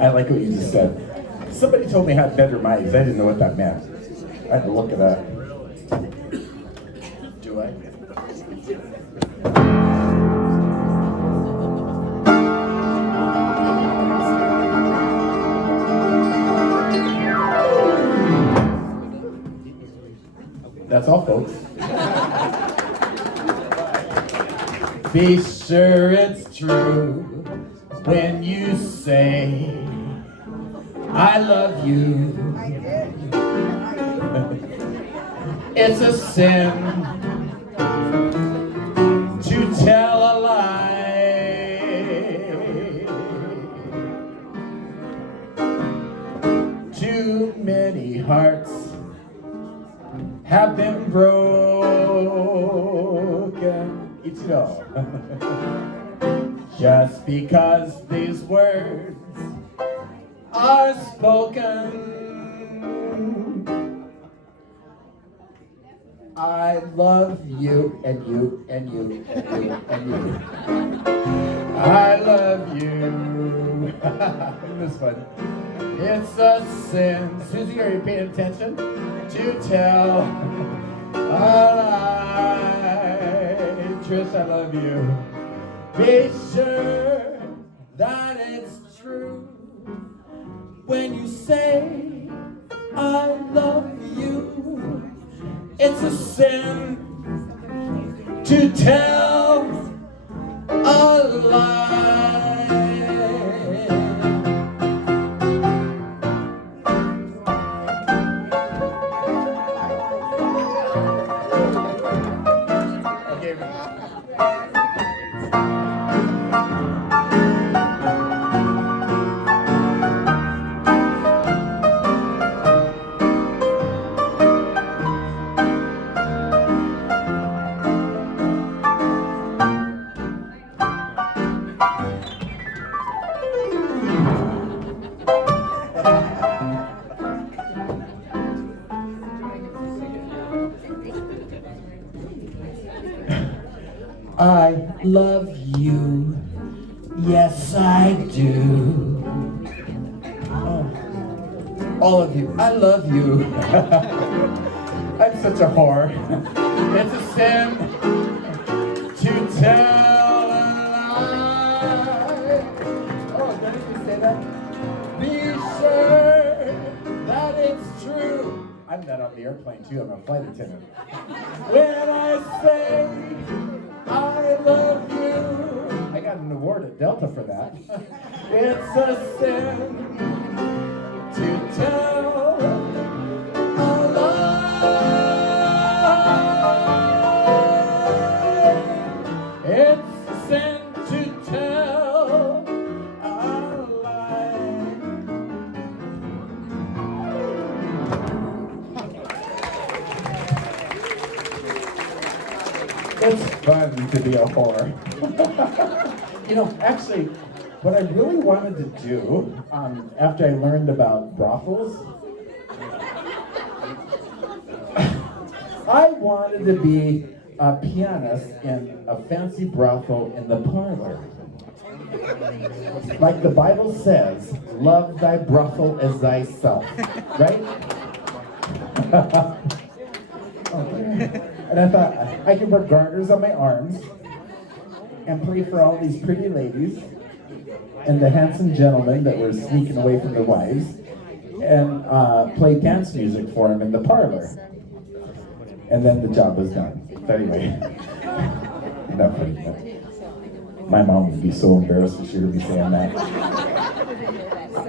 I like what you just said. Somebody told me I had better minds. I didn't know what that meant. I had to look it up. Do I? That's all, folks. Be sure it's true when you say I love you. It's a sin to tell a lie. Too many hearts have been broken. Ichido. Just because these words are spoken. I love you and you and you and you and you. I love you. This one. It's a sin. Susie, are you paying attention? To tell a lie. Trish, I love you. Be sure that it's true when you say I love you. It's a sin to tell a lie. I love you, yes I do. Oh, all of you, I love you. I'm such a whore. It's a sin to tell a lie. Oh, did you say that? Be sure that it's true. I'm not on the airplane too, I'm a flight attendant. When I say I love you. I got an award at Delta for that. It's a sin to tell a lie. It's a sin to tell a lie. It's fun to be a whore. You know, actually, what I really wanted to do after I learned about brothels, I wanted to be a pianist in a fancy brothel in the parlor. Like the Bible says, love thy brothel as thyself, right? Okay. And I thought I could wear garters on my arms and play for all these pretty ladies and the handsome gentlemen that were sneaking away from their wives and play dance music for them in the parlor. And then the job was done. But anyway, enough of that. My mom would be so embarrassed if she heard me saying that.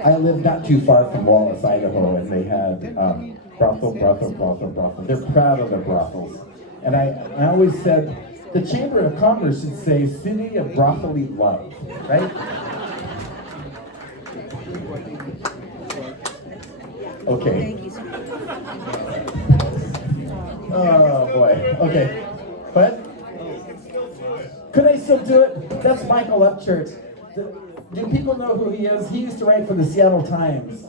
I lived not too far from Wallace, Idaho, and they had brothel. They're proud of their brothels. And I always said, the Chamber of Commerce should say, City of Brothely Love, right? Okay. Oh boy, okay. But, could I still do it? That's Michael Upchurch. Do people know who he is? He used to write for the Seattle Times.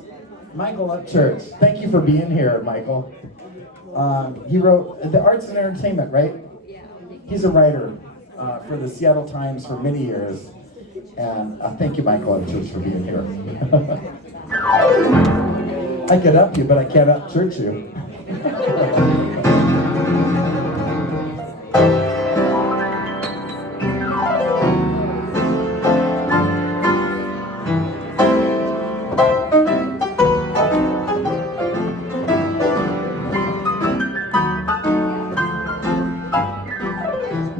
Michael Upchurch. Thank you for being here, Michael. He wrote The Arts and Entertainment, right? He's a writer. for the Seattle Times for many years. And thank you, Michael and Church, for being here. I could up you, but I can't up church you.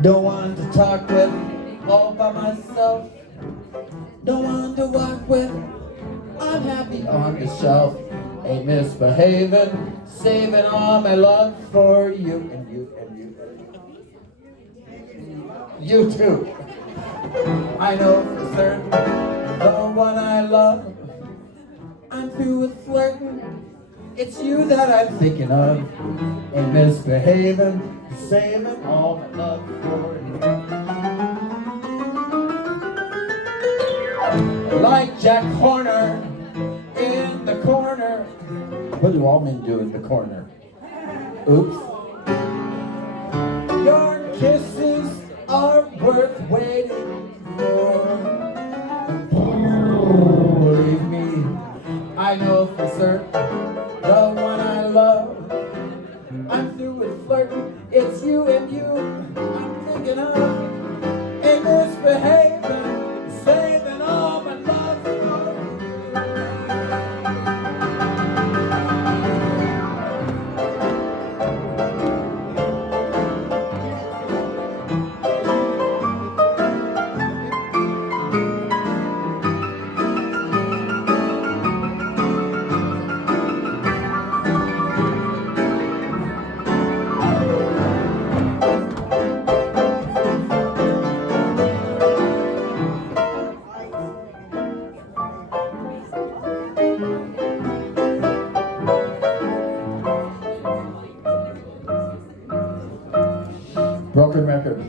Don't want to talk with all by myself. Don't want to walk with. I'm happy on the shelf. Ain't misbehaving, saving all my love for you and you and you and you. You too. I know for certain the one I love. I'm through with flirting. It's you that I'm thinking of. Ain't misbehaving, saving all my love for you. Like Jack Horner in the corner. What do all men do in the corner? Oops. Your kisses are worth waiting for. Believe me, I know for certain the one I love. I'm through with flirting. It's you and you I'm thinking of. Ain't misbehaving, saving all my love for you. Broken record.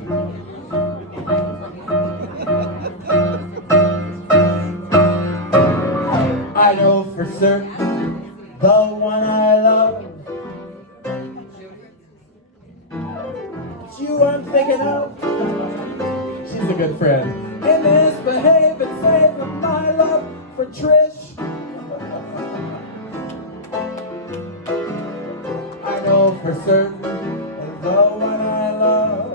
I know for certain the one I love. It's you I'm thinking of. She's a good friend. In misbehaving, saving my love for Trish. I know for certain the one I love.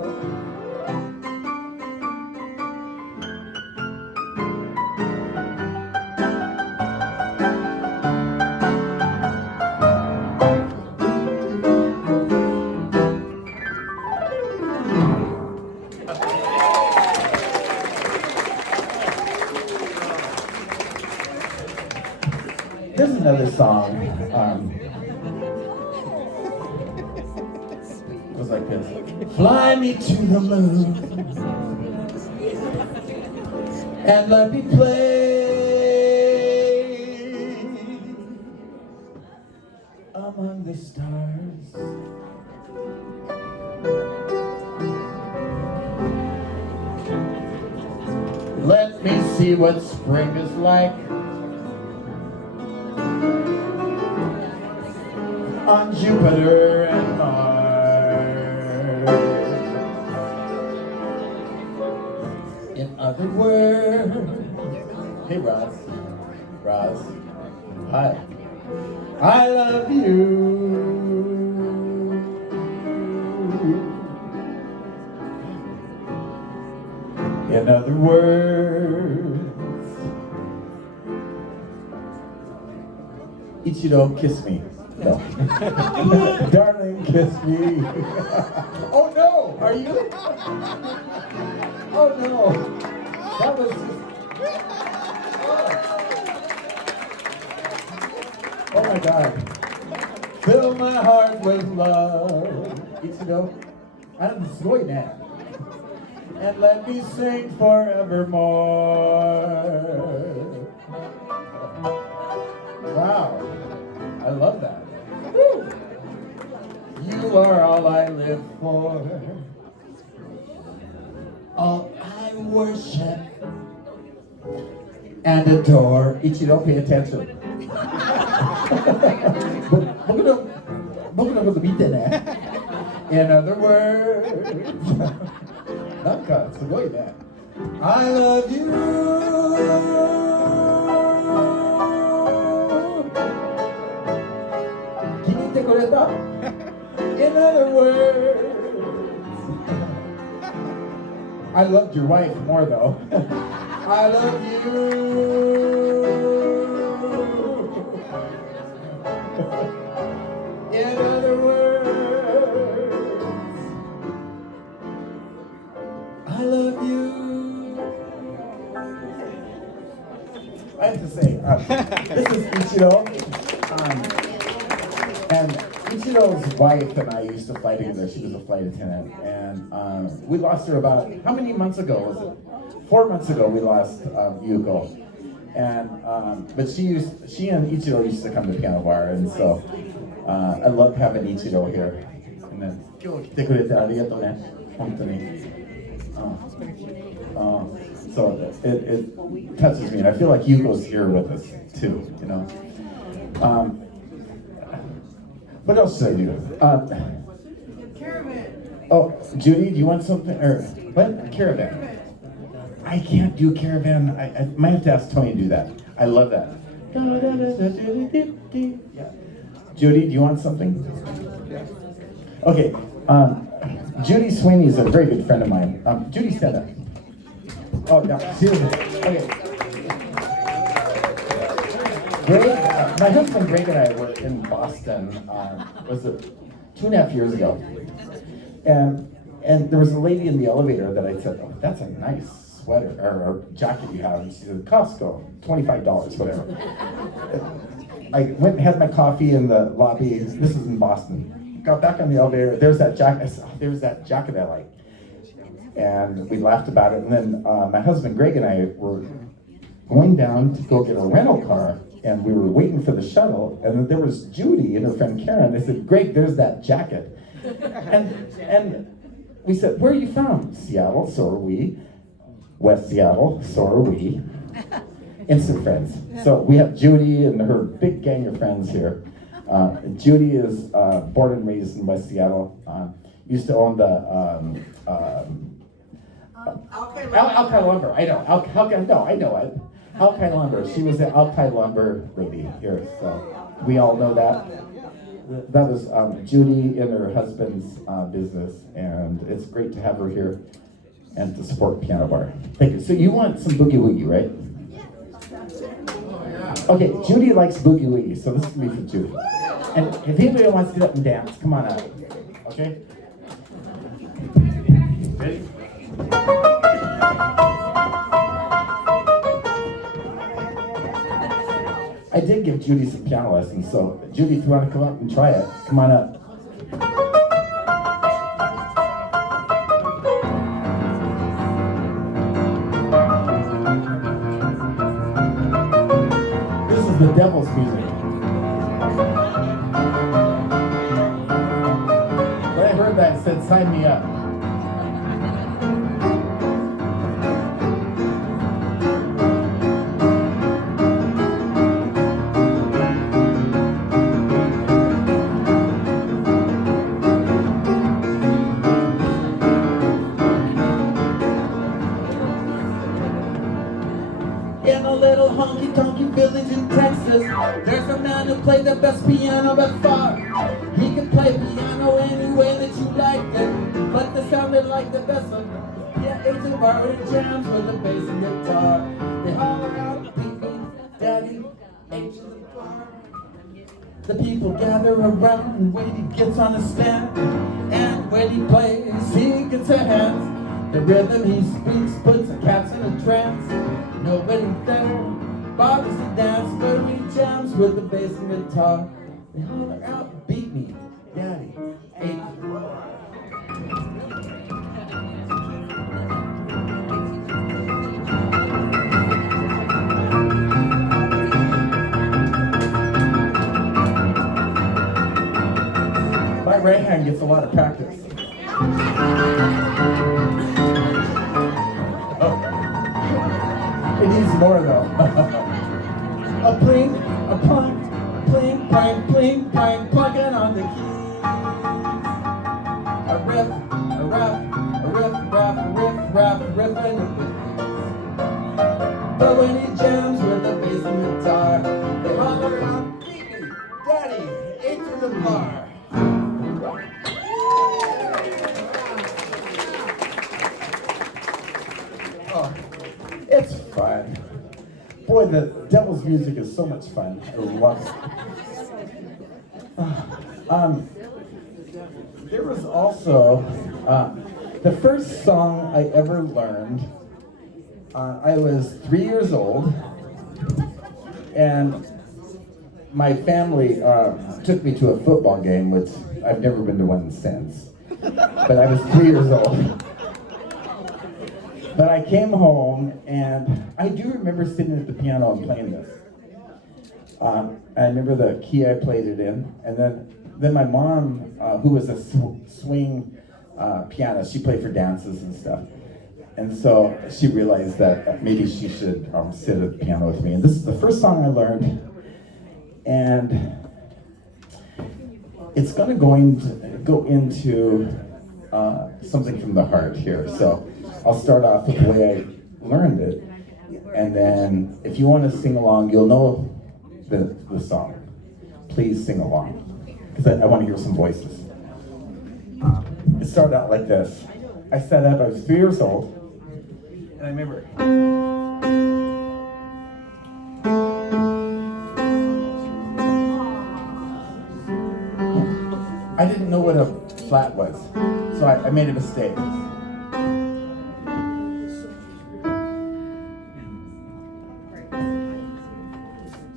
There's another song. It goes like this. Fly me to the moon and let me play among the stars. Let me see what spring is like on Jupiter and Mars. In other words, hey Roz, hi, I love you. In other words, Ichiro, kiss me. No. Darling, kiss me. Oh no, are you? Oh no, that was just... Oh my God. Fill my heart with love. Ichiro, I'm going now. And let me sing forevermore. Wow, I love that. Woo. You are all I live for, all I worship and adore. Ichiro, pay attention. 僕のこと見てね. In other words, なんかすごいね。I love you. 気に入ってくれた In other words, I loved your wife more though. I love you. In other words, I love you. I have to say, this is Ichiro. And Ichiro's wife and I used to fly together. She was a flight attendant. And we lost her about, how many months ago was it? 4 months ago we lost Yuko. And, but she and Ichiro used to come to Piano Bar. And so I love having Ichiro here. And then, 今日来てくれてありがとうね。本当に。So it touches me, and I feel like Yuko's here with us too, you know. What else should I do? Caravan. Oh, Judy, do you want something? Or what? Caravan. I can't do caravan. I might have to ask Tony to do that. I love that. Yeah. Judy, do you want something? Okay. Judy Sweeney is a very good friend of mine. Judy, stand up. Oh, no, seriously. Okay. Greg, my husband Greg and I were in Boston, was it 2.5 years ago? And there was a lady in the elevator that I said, oh, that's a nice sweater or jacket you have. And she said, Costco, $25, whatever. I went and had my coffee in the lobby. This is in Boston. Got back on the elevator. There's that jacket. I said, oh, there's that jacket I like. And we laughed about it. And then my husband Greg and I were going down to go get a rental car, and we were waiting for the shuttle. And then there was Judy and her friend Karen. They said, Greg, there's that jacket. And we said, where are you from? Seattle, so are we. West Seattle, so are we. Instant friends. So we have Judy and her big gang of friends here. Judy is born and raised in West Seattle. Used to own the Alki Lumber. I know. I know it. Alki Lumber. She was the Alki Lumber lady here. So we all know that. That was Judy and her husband's business, and it's great to have her here and to support Piano Bar. Thank you. So you want some Boogie Woogie, right? Okay, Judy likes Boogie Woogie, so this is me for Judy. And if anybody wants to get up and dance, come on out. Okay? Ready? I did give Judy some piano lessons, so Judy, if you want to come up and try it, come on up. This is the devil's music. When I heard that, it said, sign me up. In a little honky-tonky village in Texas, there's a man who played the best piano by far. He could play piano any way that you liked it, but they sounded like the best of them. Yeah, it's a bar with jams with a bass and guitar. They holler out, beat me, daddy, H in the bar. The people gather around and when he gets on a stand, and when he plays, he gets a hands. The rhythm he speaks puts the cats in a trance. Nobody there bothers to dance, but when he jams with the bass and guitar, they holler out, beat me, daddy, H. My right hand gets a lot of practice. It needs more though. A pling, a plunk, pling, pling, pling, pling, plugging on the keys. A riff, a riff, a riff, a riff, a riff. But when he jams with the bass and guitar, they holler out, "Beat me, Daddy, 8 to the bar." Oh, it's fun. Boy, the Devil's music is so much fun. I love it. There was also the first song I ever learned. I was 3 years old, and my family took me to a football game, which I've never been to one since. But I was 3 years old. But I came home, and I do remember sitting at the piano and playing this. I remember the key I played it in, and then my mom, who was a swing pianist, she played for dances and stuff. And so she realized that maybe she should sit at the piano with me. And this is the first song I learned, and it's going to go into something from the heart here. So I'll start off with the way I learned it, and then if you want to sing along, you'll know the song. Please sing along, because I want to hear some voices. It started out like this. I sat up, I was 3 years old, and I remember. I didn't know what a flat was, so I made a mistake.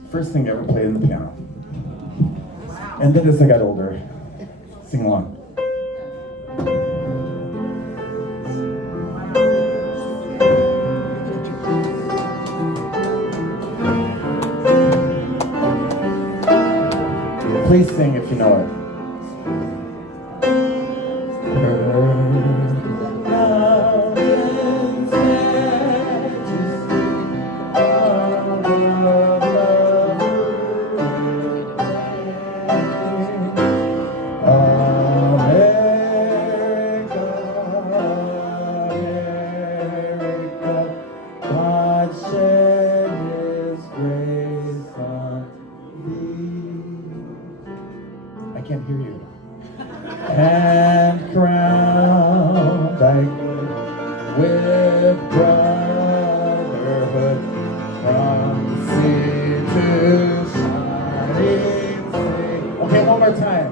First thing I ever played on the piano. And then as I got older, sing along. Please sing if you know it. I can't hear you. And crowned thy with brotherhood from sea to shining sea. Okay, one more time.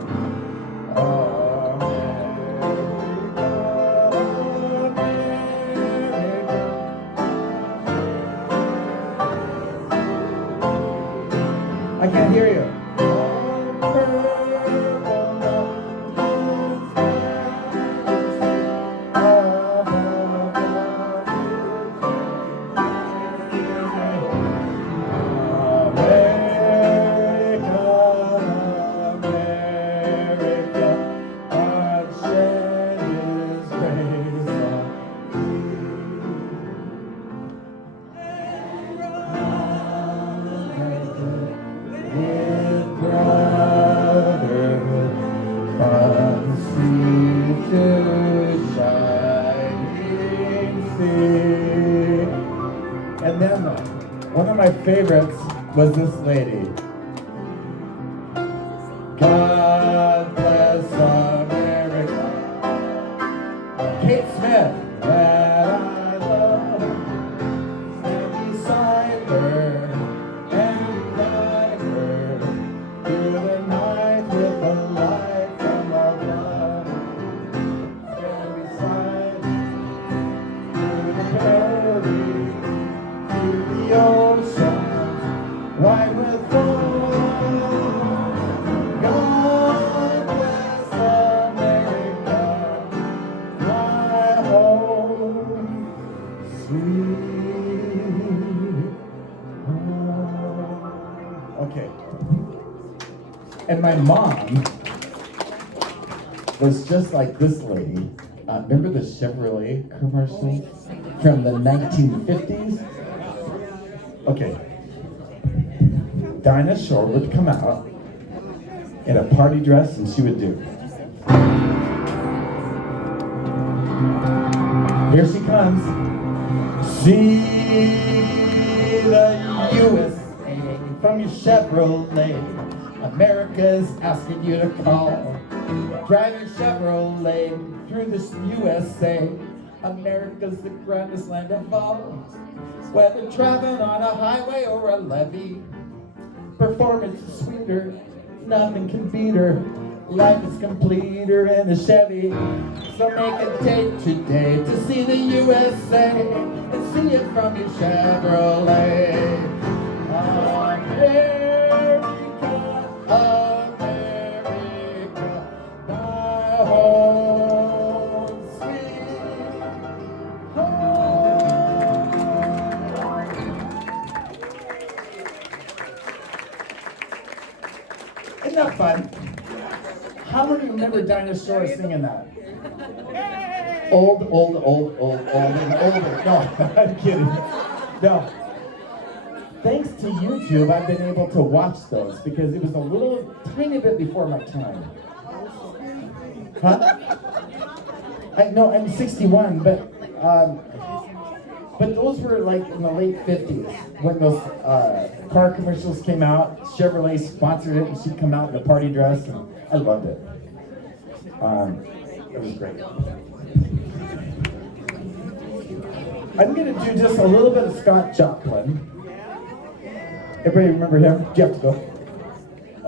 I can't hear you. And then one of my favorites was this lady. God bless America. Kate Smith. That I love her. Stand beside her and guide her through the night with a light from our blood. Stand beside her through the prairie. The ocean, white with gold. God bless America, my home, sweet home. Okay. And my mom was just like this lady. Remember the Chevrolet commercial from the 1950s? Okay, Dinah Shore would come out in a party dress and she would do. Here she comes. See the USA from your Chevrolet. America's asking you to call. Drive your Chevrolet through this USA. America's the grandest land of all. Whether traveling on a highway or a levee, performance is sweeter, nothing can beat her. Life is completer in a Chevy. So make a date today to see the USA and see it from your Chevrolet. America, America, my home sweet home. Isn't that fun? How many remember Dinosaur singing that? Old, and older. No, I'm kidding. No. Thanks to YouTube, I've been able to watch those because it was a little tiny bit before my time. Huh? I'm 61, but those were like in the late 50s when those car commercials came out. Chevrolet sponsored it and she'd come out in a party dress and I loved it. It was great. I'm going to do just a little bit of Scott Joplin. Everybody remember him? Do you have to go?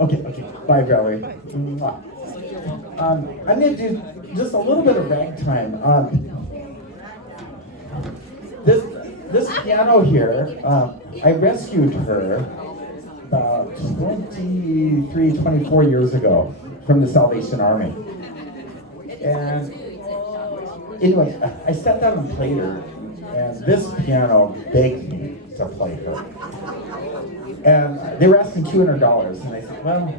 Okay. Bye, Valerie. I'm going to do just a little bit of ragtime. This piano here, I rescued her about 24 years ago from the Salvation Army. And anyway, I sat down and played her, and this piano begged me to play her. And they were asking $200, and I said, well,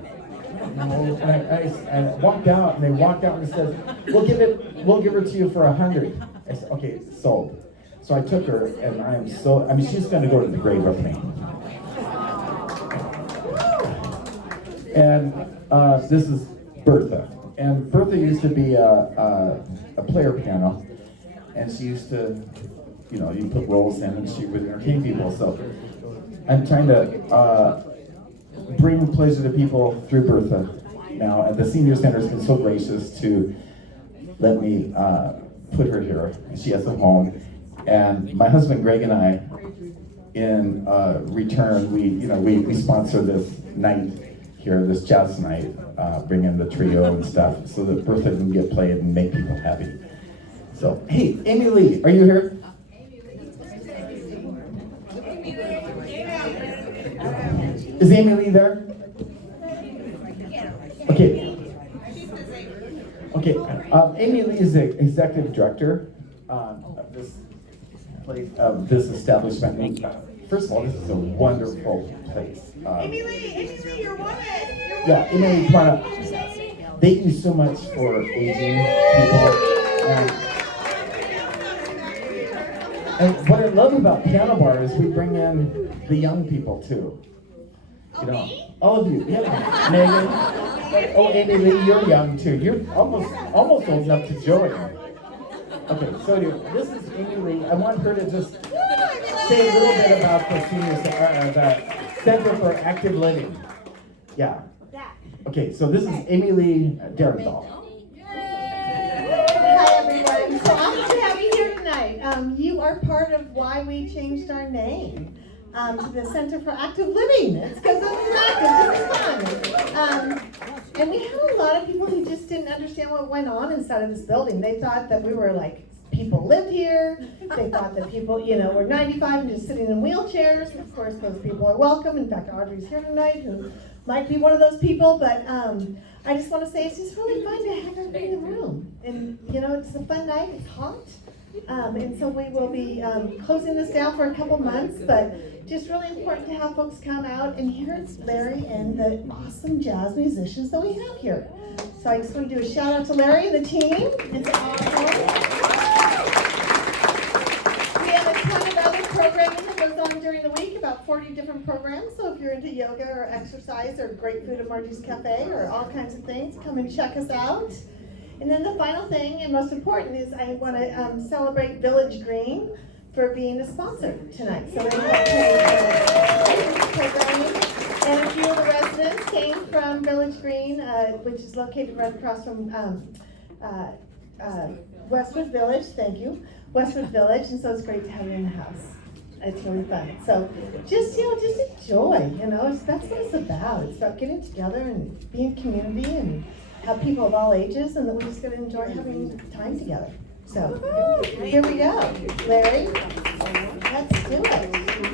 no. And I walked out, and they walked out and said, we'll give her to you for $100. I said, okay, sold. So I took her, and she's going to go to the grave with me. And this is Bertha. And Bertha used to be a player piano, and she used to, you put rolls in and she would entertain people. So I'm trying to bring pleasure to people through Bertha now, and the Senior Center has been so gracious to let me put her here. She has a home, and my husband Greg and I, in return, we sponsor this night here, this jazz night, bring in the trio and stuff, so that Bertha can get played and make people happy. So, hey, Amy Lee, are you here? Is Amy Lee there? Okay. Amy Lee is the executive director of this place, of this establishment. First of all, this is a wonderful place. Amy Lee, you're wanted. Yeah, Amy Lee, come on up. Thank you so much for aging people. And what I love about Piano Bar is we bring in the young people too. All of you. Yeah, Megan. Oh, Amy Lee, you're young too. You're almost old enough to join. Okay, so anyway, this is Amy Lee. I want her to just say a little bit about the Center for Active Living. Yeah. Okay, so this is Amy Lee Derenthal. Hi everyone. So I'm to have you here tonight. You are part of why we changed our name to the Center for Active Living. It's because of active. This is fun. And we had a lot of people who just didn't understand what went on inside of this building. They thought that we were like, people lived here. They thought that people, were 95 and just sitting in wheelchairs. Of course, those people are welcome. In fact, Audrey's here tonight, who might be one of those people. But I just want to say it's just really fun to have everybody in the room. And, it's a fun night. It's hot. And so we will be closing this down for a couple months. But just really important to have folks come out and hear Larry and the awesome jazz musicians that we have here. So I just want to do a shout out to Larry and the team. It's awesome. We have a ton of other programming that goes on during the week, about 40 different programs. So if you're into yoga or exercise or great food at Margie's Cafe or all kinds of things, come and check us out. And then the final thing and most important is I want to celebrate Village Green. for being a sponsor tonight. So we're going to have programming. And a few of the residents came from Village Green, which is located right across from Westwood Village. Thank you, Westwood Village. And so it's great to have you in the house. It's really fun. So just enjoy. That's what it's about. It's about getting together and being community and have people of all ages, and that we're just going to enjoy having time together. So here we go, Larry. Let's do it.